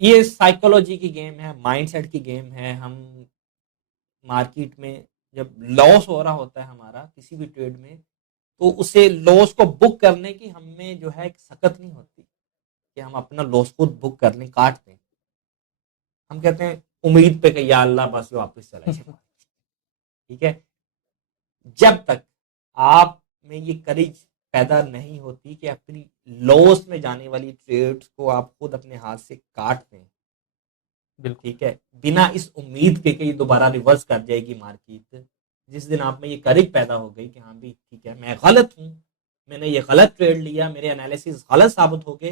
ये साइकोलॉजी की गेम है, माइंडसेट की गेम है। हम मार्केट में जब लॉस हो रहा होता है हमारा किसी भी ट्रेड में, तो उसे लॉस को बुक करने की हमें जो है एक सकत नहीं होती कि हम अपना लॉस खुद बुक कर लें, काट दें। हम कहते हैं उम्मीद पे कि या अल्लाह बस वापस चला जाए। ठीक है, जब तक आप में ये करेज पैदा नहीं होती कि अपनी लॉस में जाने वाली ट्रेड्स को आप खुद अपने हाथ से काट दें, बिल्कुल। ठीक है, बिना इस उम्मीद के कि ये दोबारा रिवर्स कर जाएगी मार्केट। जिस दिन आप में ये करेज पैदा हो गई कि हाँ भी ठीक है, मैं गलत हूँ, मैंने ये गलत ट्रेड लिया, मेरे एनालिसिस गलत साबित हो गए,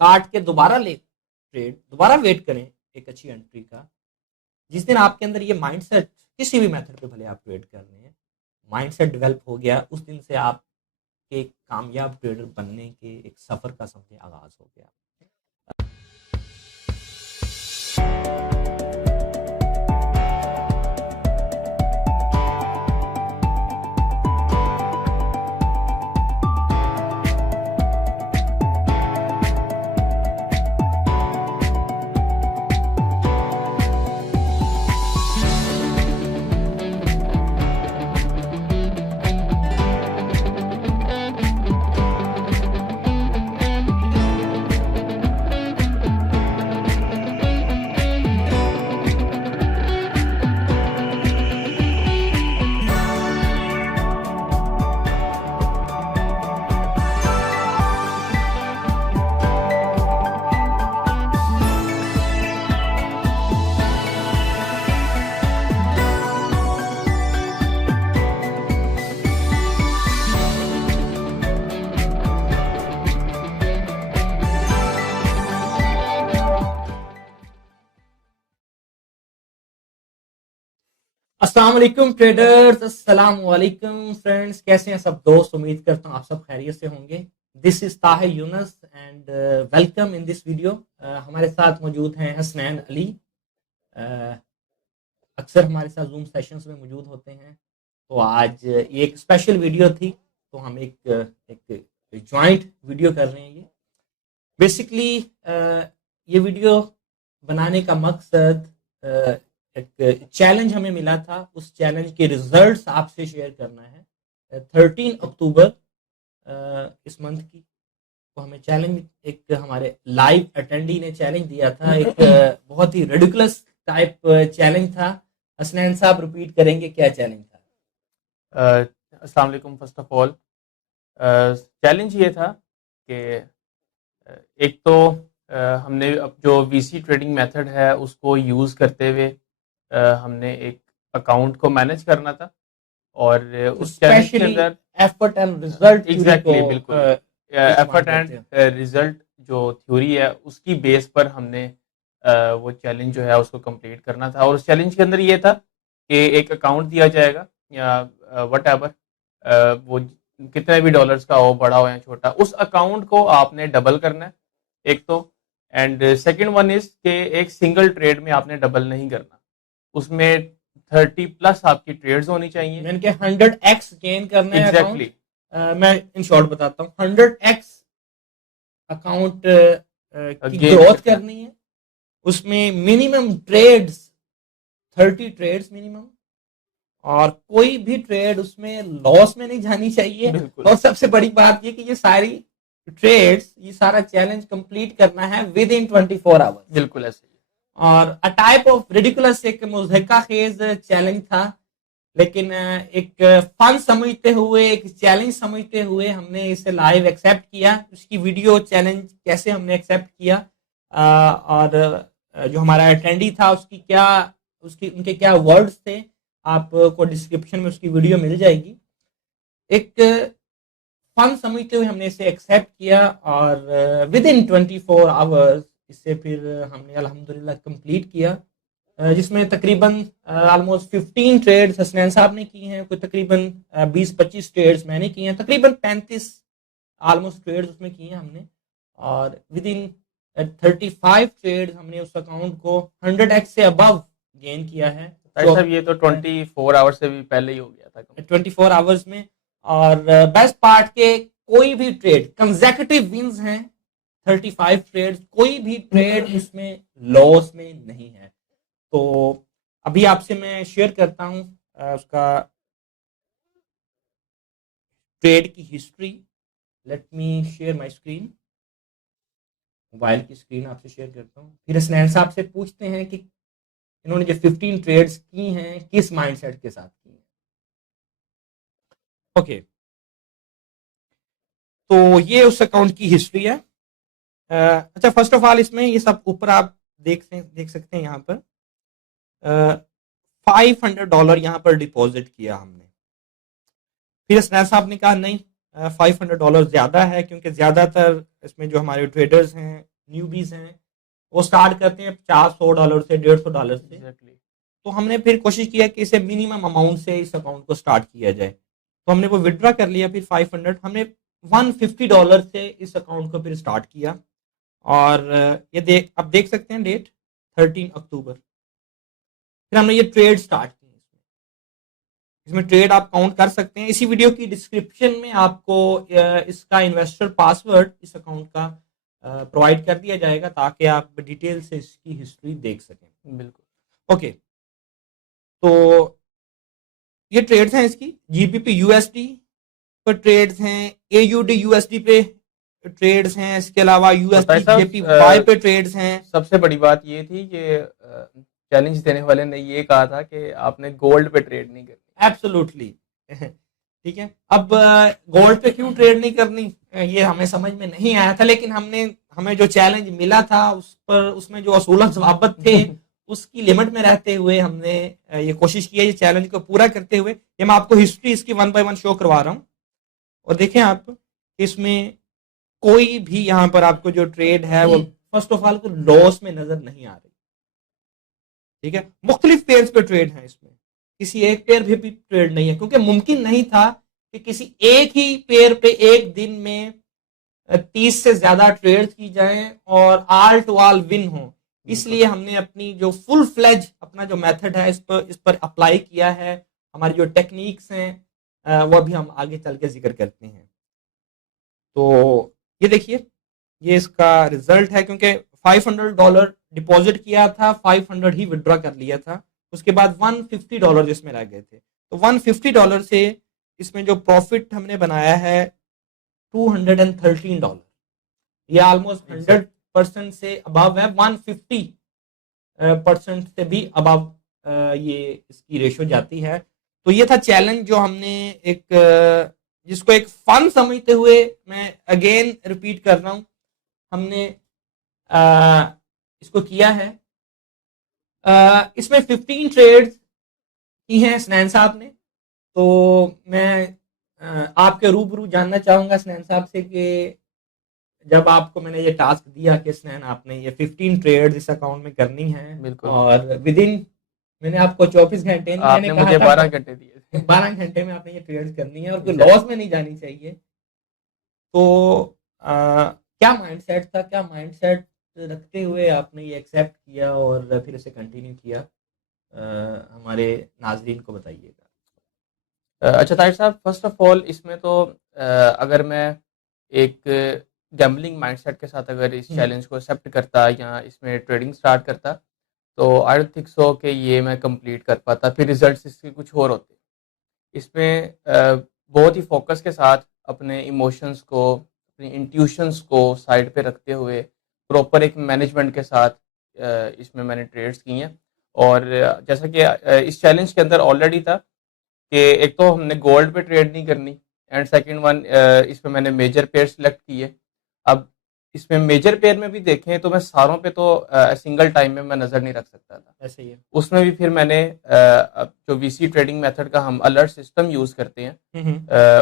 काट के दोबारा ले ट्रेड, दोबारा वेट करें एक अच्छी एंट्री का। जिस दिन आपके अंदर ये माइंडसेट, किसी भी मेथड पे भले आप ट्रेड कर रहे हैं, माइंडसेट डेवलप हो गया, उस दिन से आपके एक कामयाब ट्रेडर बनने के एक सफर का समझे आगाज हो गया। अस्सलाम वालेकुम ट्रेडर्स, अस्सलाम वालेकुम फ्रेंड्स, कैसे हैं सब दोस्त? उम्मीद करता हूँ आप सब खैरियत से होंगे। This is Tahir Younus and welcome in this video. हमारे साथ मौजूद हैं हसनैन अली। uh, अक्सर हमारे साथ जूम सेशंस में मौजूद होते हैं, तो आज ये एक स्पेशल वीडियो थी, तो हम एक जॉइंट वीडियो कर रहे हैं। ये बेसिकली ये वीडियो बनाने का मकसद, एक चैलेंज हमें मिला था, उस चैलेंज के रिजल्ट्स आपसे शेयर करना है। 13 अक्टूबर इस मंथ की, तो हमें चैलेंज, एक हमारे लाइव अटेंडी ने चैलेंज दिया था, एक बहुत ही रेडिकुलस टाइप चैलेंज था। हसनैन साहब रिपीट करेंगे क्या चैलेंज था? अस्सलाम वालेकुम। फर्स्ट ऑफ ऑल चैलेंज ये था कि एक तो हमने अब जो वीसी ट्रेडिंग मेथड है उसको यूज़ करते हुए हमने एक अकाउंट को मैनेज करना था, और उस चैलेंज के अंदर एफर्ट एंड रिजल्ट एग्जैक्टली बिल्कुल एफर्ट करते एंड हैं। रिजल्ट जो थ्योरी है उसकी बेस पर हमने वो चैलेंज जो है उसको कंप्लीट करना था। और उस चैलेंज के अंदर ये था कि एक अकाउंट दिया जाएगा या वट एवर, वो कितने भी डॉलर्स का हो, बड़ा हो या छोटा, उस अकाउंट को आपने डबल करना है एक तो। एंड सेकंड वन इज कि एक सिंगल ट्रेड में आपने डबल नहीं करना, उसमें 30 प्लस आपकी ट्रेड्स होनी चाहिए। मैंने क्या 100x गेन करना है अकाउंट। एग्जैक्टली मैं इन शॉर्ट बताता हूँ, 100x अकाउंट की ग्रोथ करनी है। उसमें मिनिमम ट्रेड्स 30 ट्रेड्स मिनिमम, और कोई भी ट्रेड उसमें लॉस में नहीं जानी चाहिए। और सबसे बड़ी बात ये कि ये सारी ट्रेड्स, ये सारा चैलेंज कंप्लीट करना है विद इन 24 आवर्स। बिल्कुल ऐसे ही। और अ टाइप ऑफ रिडिकुलस, एक मुज़हिका खेज चैलेंज था, लेकिन एक फन समझते हुए, एक चैलेंज समझते हुए हमने इसे लाइव एक्सेप्ट किया। उसकी वीडियो चैलेंज कैसे हमने एक्सेप्ट किया, और जो हमारा अटेंडी था उसकी क्या, उसकी उनके क्या वर्ड्स थे, आपको डिस्क्रिप्शन में उसकी वीडियो मिल जाएगी। एक फन समझते हुए हमने इसे एक्सेप्ट किया, और विद इन 24 आवर्स इसे फिर हमने अल्हम्दुलिल्लाह कंप्लीट किया, जिसमें तकरीबन ऑलमोस्ट 15 ट्रेड्स हसनैन साहब ने की हैं, कोई तकरीबन 20-25 ट्रेड्स मैंने की हैं, तकरीबन 35 ऑलमोस्ट ट्रेड्स उसमें की हैं हमने। और विद इन 35 ट्रेड्स हमने उस अकाउंट को 100x से अबव गेन किया है। तो ये तो 24 आवर्स से भी पहले ही हो गया था, 24 आवर्स में। और बेस्ट पार्ट के कोई भी ट्रेड कंसेक्यूटिव विंस हैं 35 ट्रेड्स, कोई भी ट्रेड इसमें लॉस में नहीं है। तो अभी आपसे मैं शेयर करता हूं उसका ट्रेड की history. Let me share my screen, mobile की स्क्रीन आपसे शेयर करता हूँ। फिर स्नैन साहब से पूछते हैं कि इन्होंने जो 15 ट्रेड्स की हैं किस माइंडसेट के साथ की हैं। ओके, तो ये उस अकाउंट की हिस्ट्री है। अच्छा, फर्स्ट ऑफ ऑल इसमें ये सब ऊपर आप देख सकते हैं यहाँ पर $500 यहाँ पर डिपॉजिट किया हमने। फिर स्नैन साहब ने कहा नहीं, $500 ज्यादा है, क्योंकि ज्यादातर इसमें जो हमारे ट्रेडर्स हैं, न्यूबीज हैं, वो स्टार्ट करते हैं $400 से, $150 से। एग्जैक्टली। तो हमने फिर कोशिश किया कि इसे मिनिमम अमाउंट से इस अकाउंट को स्टार्ट किया जाए, तो हमने वो विड्रॉ कर लिया। फिर 500 हमने $150 से इस अकाउंट को फिर स्टार्ट किया। और ये अब देख सकते हैं डेट 13 अक्टूबर। फिर हमने ये ट्रेड स्टार्ट की। इसमें ट्रेड आप काउंट कर सकते हैं। इसी वीडियो की डिस्क्रिप्शन में आपको इसका इन्वेस्टर पासवर्ड इस अकाउंट का प्रोवाइड कर दिया जाएगा, ताकि आप डिटेल से इसकी हिस्ट्री देख सकें। बिल्कुल। ओके, तो ये ट्रेड्स हैं इसकी। जीबीपी यूएसडी पर ट्रेड्स हैं, एयूडी यूएसडी पे ट्रेड्स हैं, इसके अलावा यूएसडी जेपीवाई पे ट्रेड्स हैं। सबसे बड़ी बात ये थी कि चैलेंज देने वाले ने ये कहा था कि आपने गोल्ड पे ट्रेड नहीं करनी। एब्सोल्युटली ठीक है। अब गोल्ड पे क्यों ट्रेड नहीं करनी, ये हमें समझ में नहीं आया था, लेकिन हमें जो चैलेंज मिला था उसमें जो असूल ज़वाबित थे उसकी लिमिट में रहते हुए हमने ये कोशिश की है, ये चैलेंज को पूरा करते हुए। ये मैं आपको हिस्ट्री इसकी 1 बाय 1 शो करवा रहा हूँ। और देखें आप, इसमें कोई भी यहाँ पर आपको जो ट्रेड है वो फर्स्ट ऑफ ऑल को लॉस में नजर नहीं आ रही। ठीक है, मुख्तलिफ पेयर्स पे ट्रेड है, इसमें किसी एक पेयर भी ट्रेड नहीं है, क्योंकि मुमकिन नहीं था कि किसी एक ही पेयर पे एक दिन में 30 से ज्यादा ट्रेड की जाए और ऑल टू ऑल विन हो। इसलिए हमने अपनी जो फुल फ्लेज अपना जो मेथड है इस पर अप्लाई किया है। हमारी जो टेक्निक्स हैं वो भी हम आगे चल के जिक्र करते हैं। तो ये देखिए, ये इसका रिजल्ट है, क्योंकि $500 डिपॉजिट किया था, 500 ही विड्रॉ कर लिया था। उसके बाद $150 इसमें रह गए थे। तो $150 से इसमें जो प्रॉफिट हमने बनाया है $213। ये ऑलमोस्ट 100% से अबव है, 150% से भी अबव ये इसकी रेशो जाती है। तो ये था चैलेंज जो हमने जिसको एक फन समझते हुए, मैं अगेन रिपीट कर रहा हूं, हमने इसको किया है। इसमें 15 ट्रेड्स की हैं स्नैन साहब ने। तो मैं आपके रूबरू जानना चाहूंगा स्नैन साहब से कि जब आपको मैंने ये टास्क दिया कि स्नैन आपने ये 15 ट्रेड्स इस अकाउंट में करनी है, और विद इन मैंने आपको 24 घंटे नहीं, मैंने मुझे 12 घंटे दिए थे। 12 घंटे में आपने ये ट्रेड्स करनी है और कोई लॉस में नहीं जानी चाहिए। तो क्या माइंडसेट था, क्या माइंडसेट रखते हुए आपने ये एक्सेप्ट किया और फिर इसे कंटिन्यू किया, हमारे नाजरीन को बताइएगा। अच्छा ताहिर साहब, फर्स्ट ऑफ ऑल इसमें तो अगर मैं एक गैम्बलिंग माइंडसेट के साथ अगर इस चैलेंज को एक्सेप्ट करता या इसमें ट्रेडिंग स्टार्ट करता, तो आई डोंट थिंक सो कि ये मैं कंप्लीट कर पाता, फिर रिजल्ट्स इसके कुछ और होते। इसमें बहुत ही फोकस के साथ अपने इमोशंस को, अपनी इंट्यूशंस को साइड पे रखते हुए प्रॉपर एक मैनेजमेंट के साथ इसमें मैंने ट्रेड्स की हैं। और जैसा कि इस चैलेंज के अंदर ऑलरेडी था कि एक तो हमने गोल्ड पे ट्रेड नहीं करनी, एंड सेकंड वन इसमें मैंने मेजर पेयर सेलेक्ट किए। अब इसमें मेजर पेयर में भी देखें तो मैं सारों पे तो सिंगल टाइम में मैं नज़र नहीं रख सकता था, ऐसे ही है। उसमें भी फिर मैंने जो वीसी ट्रेडिंग मेथड का हम अलर्ट सिस्टम यूज़ करते हैं,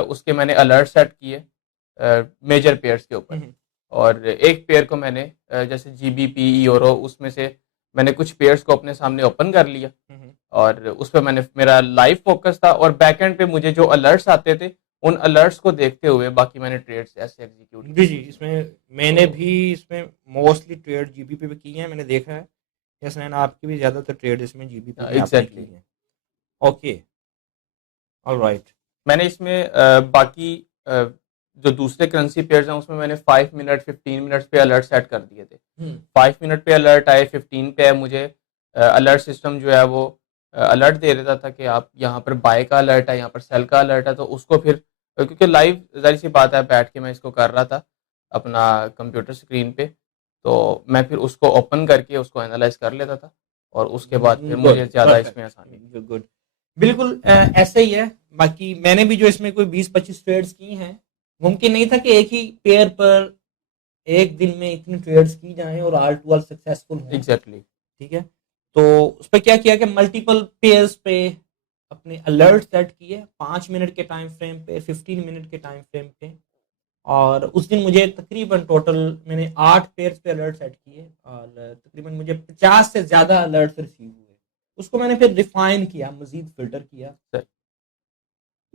उसके मैंने अलर्ट सेट किए मेजर पेयर्स के ऊपर। और एक पेयर को मैंने जैसे जीबीपी यूरो, उसमें से मैंने कुछ पेयर्स को अपने सामने ओपन कर लिया और उस पर मेरा लाइव फोकस था, और बैक एंड पे मुझे जो अलर्ट्स आते थे उन अलर्ट्स को देखते हुए बाकी मैंने ट्रेड्स ऐसे एग्जीक्यूट जी जी। इसमें मैंने भी इसमें मोस्टली ट्रेड जीबीपी पे की हैं, मैंने देखा है। यस नैन, आपकी भी ज्यादातर ट्रेड इसमें जीबीपी पे एग्जैक्टली। Okay, alright. मैंने इसमें बाकी जो दूसरे करेंसी पेयर्स हैं उसमें मैंने 5 मिनट 15 मिनट्स पे अलर्ट सेट कर दिए थे। हम्म 5 मिनट पे अलर्ट आए, 15 पे मुझे अलर्ट सिस्टम जो है वो अलर्ट दे देता था कि आप यहाँ पर बाय का अलर्ट है, यहाँ पर सेल का अलर्ट है। तो उसको फिर क्योंकि लाइव जाहिर सी बात है बैठ के मैं इसको कर रहा था अपना कंप्यूटर स्क्रीन पे, तो मैं फिर उसको ओपन करके उसको एनालाइज कर लेता था और उसके बाद फिर गुड मुझे ज़्यादा इसमें आसानी थी। Perfect good. बिल्कुल ऐसे ही है। बाकी मैंने भी जो इसमें कोई 20-25 ट्रेड्स की हैं, मुमकिन नहीं था कि एक ही पेयर पर एक दिन में इतनी ट्रेड्स की जाएं और ऑल टू ऑल सक्सेसफुल हों। एग्जैक्टली। ठीक है, तो उस पर क्या किया कि मल्टीपल पेयर्स पे अपने अलर्ट सेट किए, 5 मिनट के टाइम फ्रेम पे, 15 मिनट के टाइम फ्रेम पे। और उस दिन मुझे तकरीबन टोटल मैंने 8 पेयर्स पे अलर्ट सेट किए और तकरीबन मुझे 50 से ज़्यादा अलर्ट रिसीव हुए। उसको मैंने फिर रिफाइन किया, मजीद फिल्टर किया।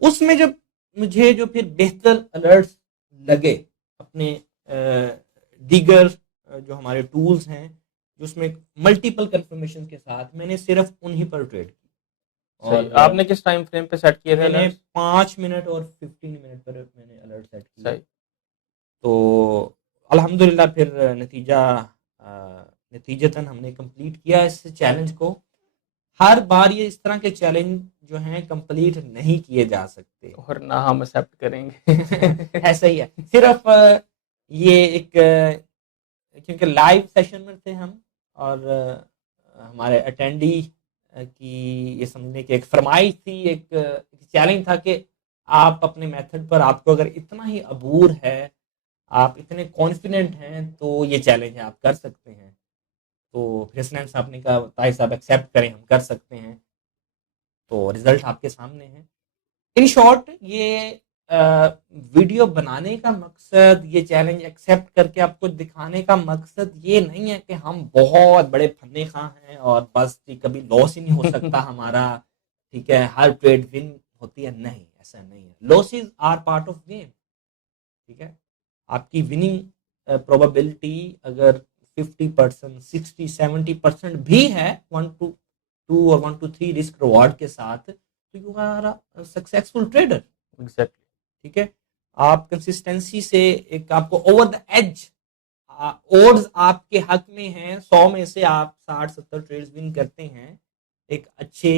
उसमें जब मुझे जो फिर बेहतर अलर्ट्स लगे अपने दीगर जो हमारे टूल्स हैं जिसमें मल्टीपल कंफर्मेशन के साथ, मैंने सिर्फ उन्हीं पर ट्रेड की। सही। और आपने किस टाइम फ्रेम पे सेट किए थे मैंने अलर्ट? 5 मिनट और 15 मिनट पर मैंने अलर्ट सेट किए। सही। तो अल्हम्दुलिल्लाह फिर नतीजतन हमने कंप्लीट किया इस चैलेंज को। हर बार ये इस तरह के चैलेंज जो हैं कंप्लीट नहीं किए जा सकते और ना हम एक्सेप्ट करेंगे। ऐसा ही है। सिर्फ ये एक क्योंकि लाइव सेशन में थे हम और हमारे अटेंडी की ये समझने की एक फरमाइश थी, एक चैलेंज था कि आप अपने मेथड पर, आपको अगर इतना ही अबूर है, आप इतने कॉन्फिडेंट हैं, तो ये चैलेंज है, आप कर सकते हैं। तो फिर हसनैन साहब ने कहा ताहिर साहब एक्सेप्ट करें, हम कर सकते हैं। तो रिजल्ट आपके सामने है। इन शॉर्ट ये वीडियो बनाने का मकसद, ये चैलेंज एक्सेप्ट करके आपको दिखाने का मकसद ये नहीं है कि हम बहुत बड़े फन्ने खां हैं और बस कभी लॉस ही नहीं हो सकता हमारा, ठीक है, हर ट्रेड विन होती है। नहीं, ऐसा नहीं है। Losses are part of game. ठीक है, आपकी विनिंग प्रोबेबिलिटी अगर 50%, 60-70% भी है 1 to 2 और 1 to 3 रिस्क रिवॉर्ड के साथ, तो you are successful trader. Exactly. ठीक है, आप कंसिस्टेंसी से एक आपको ओवर द एज, ओड्स आपके हक में हैं, 100 में से आप 60-70 ट्रेड्स विन करते हैं एक अच्छे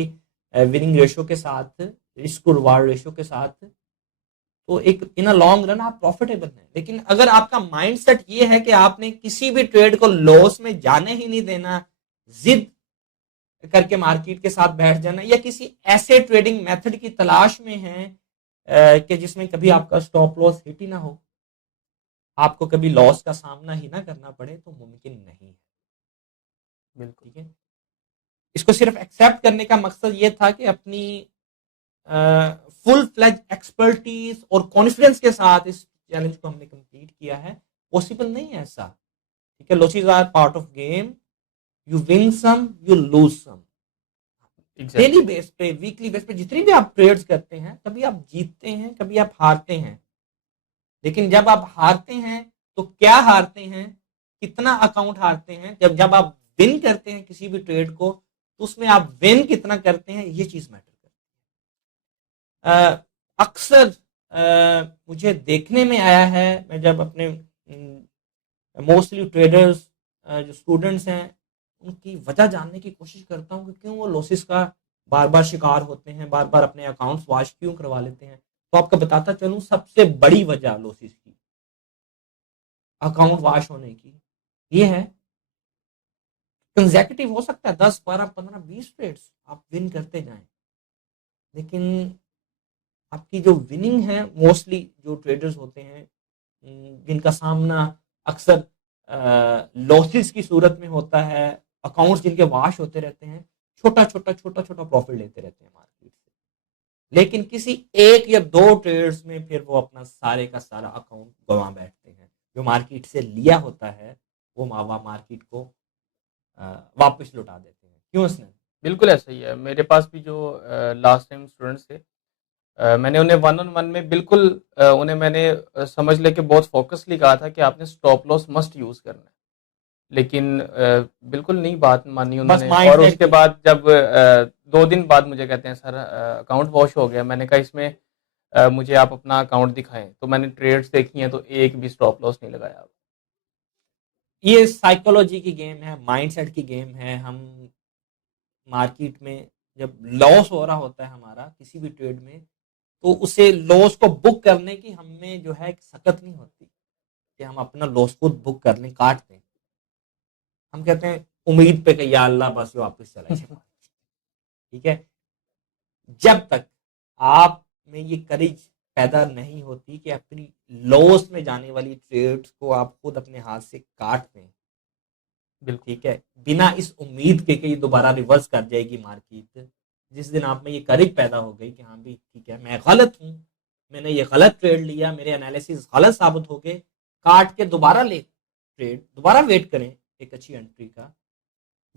विनिंग रेशो के साथ, रिस्क रिवार्ड रेशो के साथ, तो एक इन अ लॉन्ग रन आप प्रॉफिटेबल हैं। लेकिन अगर आपका माइंडसेट ये है कि आपने किसी भी ट्रेड को लॉस में जाने ही नहीं देना, जिद करके मार्केट के साथ बैठ जाना, या किसी ऐसे ट्रेडिंग मेथड की तलाश में है कि जिसमें कभी आपका स्टॉप लॉस हिट ही ना हो, आपको कभी लॉस का सामना ही ना करना पड़े, तो मुमकिन नहीं है। बिल्कुल। ठीक है, इसको सिर्फ एक्सेप्ट करने का मकसद ये था कि अपनी फुल फ्लेज एक्सपर्टीज और कॉन्फिडेंस के साथ इस चैलेंज को हमने कंप्लीट किया है। पॉसिबल नहीं है ऐसा। ठीक है, losses are part of game, you win some, you lose some. Daily base पे, वीकली बेस पे जितनी भी आप ट्रेड्स करते हैं, कभी आप जीतते हैं, कभी आप हारते हैं। लेकिन जब आप हारते हैं तो क्या हारते हैं, कितना अकाउंट हारते हैं, जब जब आप विन करते हैं किसी भी ट्रेड को, तो उसमें आप विन कितना करते हैं, ये चीज मैटर करती है। अक्सर मुझे देखने में आया है, मैं जब अपने मोस्टली ट्रेडर्स जो स्टूडेंट्स हैं उनकी वजह जानने की कोशिश करता हूँ कि क्यों वो लॉसेस का बार बार शिकार होते हैं, बार बार अपने अकाउंट्स वॉश क्यों करवा लेते हैं। तो आपको बताता चलूं, सबसे बड़ी वजह लॉसेस की, अकाउंट वॉश होने की, ये है कंसेक्यूटिव हो सकता है 10, 12, 15, 20 ट्रेड्स आप विन करते जाएं, लेकिन आपकी जो विनिंग है, मोस्टली जो ट्रेडर्स होते हैं जिनका सामना अक्सर लॉसेस की सूरत में होता है, अकाउंट्स जिनके वाश होते रहते हैं, छोटा छोटा छोटा छोटा प्रॉफिट लेते रहते हैं मार्केट से। लेकिन किसी एक या दो ट्रेड्स में फिर वो अपना सारे का सारा अकाउंट गंवा बैठते हैं। जो मार्केट से लिया होता है वो मावा मार्केट को वापस लौटा देते हैं। क्यों उसने? बिल्कुल ऐसा ही है। मेरे पास भी जो लास्ट टाइम स्टूडेंट्स थे, मैंने उन्हें वन ऑन वन में बिल्कुल उन्हें मैंने समझ लेके बहुत फोकसली कहा था कि आपने स्टॉप लॉस मस्ट यूज करना है, लेकिन बिल्कुल नहीं बात मानी बस उन्होंने। और माइंडसेट उसके की। बाद जब 2 दिन बाद मुझे कहते हैं सर अकाउंट वॉश हो गया, मैंने कहा इसमें मुझे आप अपना अकाउंट दिखाएं, तो मैंने ट्रेड्स देखी हैं तो एक भी स्टॉप लॉस नहीं लगाया। ये साइकोलॉजी की गेम है, माइंडसेट की गेम है। हम मार्केट में जब लॉस हो रहा होता है हमारा किसी भी ट्रेड में, तो उसे लॉस को बुक करने की हमें जो है एक सकत नहीं होती कि हम अपना लॉस को बुक कर लें, काट दें। हम कहते हैं उम्मीद पे कि या अल्लाह बस ये वापस चला जाए। ठीक है, जब तक आप में ये करेज पैदा नहीं होती कि अपनी लॉस में जाने वाली ट्रेड्स को आप खुद अपने हाथ से काट दें, बिल्कुल। ठीक है, बिना इस उम्मीद के कि ये दोबारा रिवर्स कर जाएगी मार्केट। जिस दिन आप में ये करेज पैदा हो गई कि हाँ भाई ठीक है, मैं गलत हूँ, मैंने ये गलत ट्रेड लिया, मेरे एनालिसिस गलत साबित हो गए, काट के दोबारा ले ट्रेड, दोबारा वेट करें एक अच्छी एंट्री का।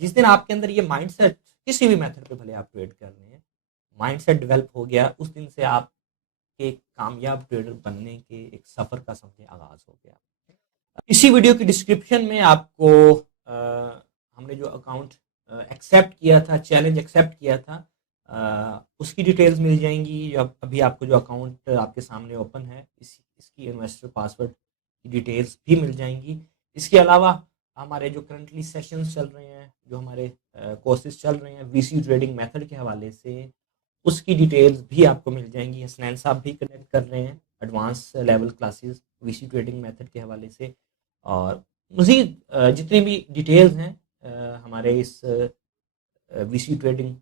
जिस दिन आपके अंदर ये माइंडसेट, किसी भी मेथड पे भले आप ट्रेड कर रहे हैं, माइंडसेट डेवलप हो गया, उस दिन से आपके एक कामयाब ट्रेडर बनने के एक सफर का समझे आगाज हो गया। इसी वीडियो की डिस्क्रिप्शन में आपको हमने जो अकाउंट एक्सेप्ट किया था, चैलेंज एक्सेप्ट किया था, उसकी डिटेल्स मिल जाएंगी। अभी आपको जो अकाउंट आपके सामने ओपन है, इसकी इन्वेस्टर पासवर्ड की डिटेल्स भी मिल जाएंगी। इसके अलावा हमारे जो करंटली सेशंस चल रहे हैं, जो हमारे कोर्सेज चल रहे हैं वीसी ट्रेडिंग मेथड के हवाले से, उसकी डिटेल्स भी आपको मिल जाएंगी। हसनैन साहब भी कनेक्ट कर रहे हैं advance level classes VC trading method के हवाले से। और मज़ीद जितनी भी डिटेल्स हैं हमारे इस वीसी ट्रेडिंग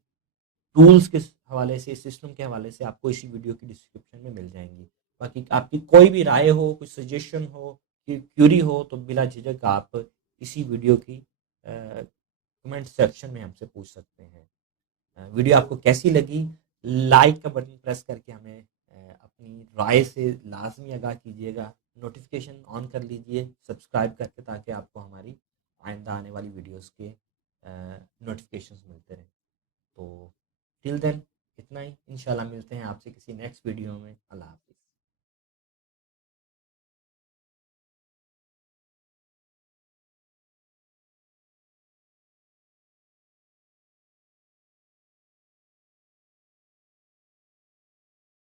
टूल्स के हवाले से, सिस्टम के हवाले से, आपको इसी वीडियो की डिस्क्रिप्शन में मिल जाएंगी। बाकी आपकी कोई भी राय हो, कुछ सजेशन हो, क्यूरी हो, तो बिला झिझक आप इसी वीडियो की कमेंट सेक्शन में हमसे पूछ सकते हैं। वीडियो आपको कैसी लगी, लाइक का बटन प्रेस करके हमें अपनी राय से लाजमी आगाह कीजिएगा। नोटिफिकेशन ऑन कर लीजिए सब्सक्राइब करके, ताकि आपको हमारी आइंदा आने वाली वीडियोस के नोटिफिकेशंस मिलते रहें। तो टिल देन इतना ही, इंशाल्लाह मिलते हैं आपसे किसी नेक्स्ट वीडियो में। अल्लाह हाफ़िज़।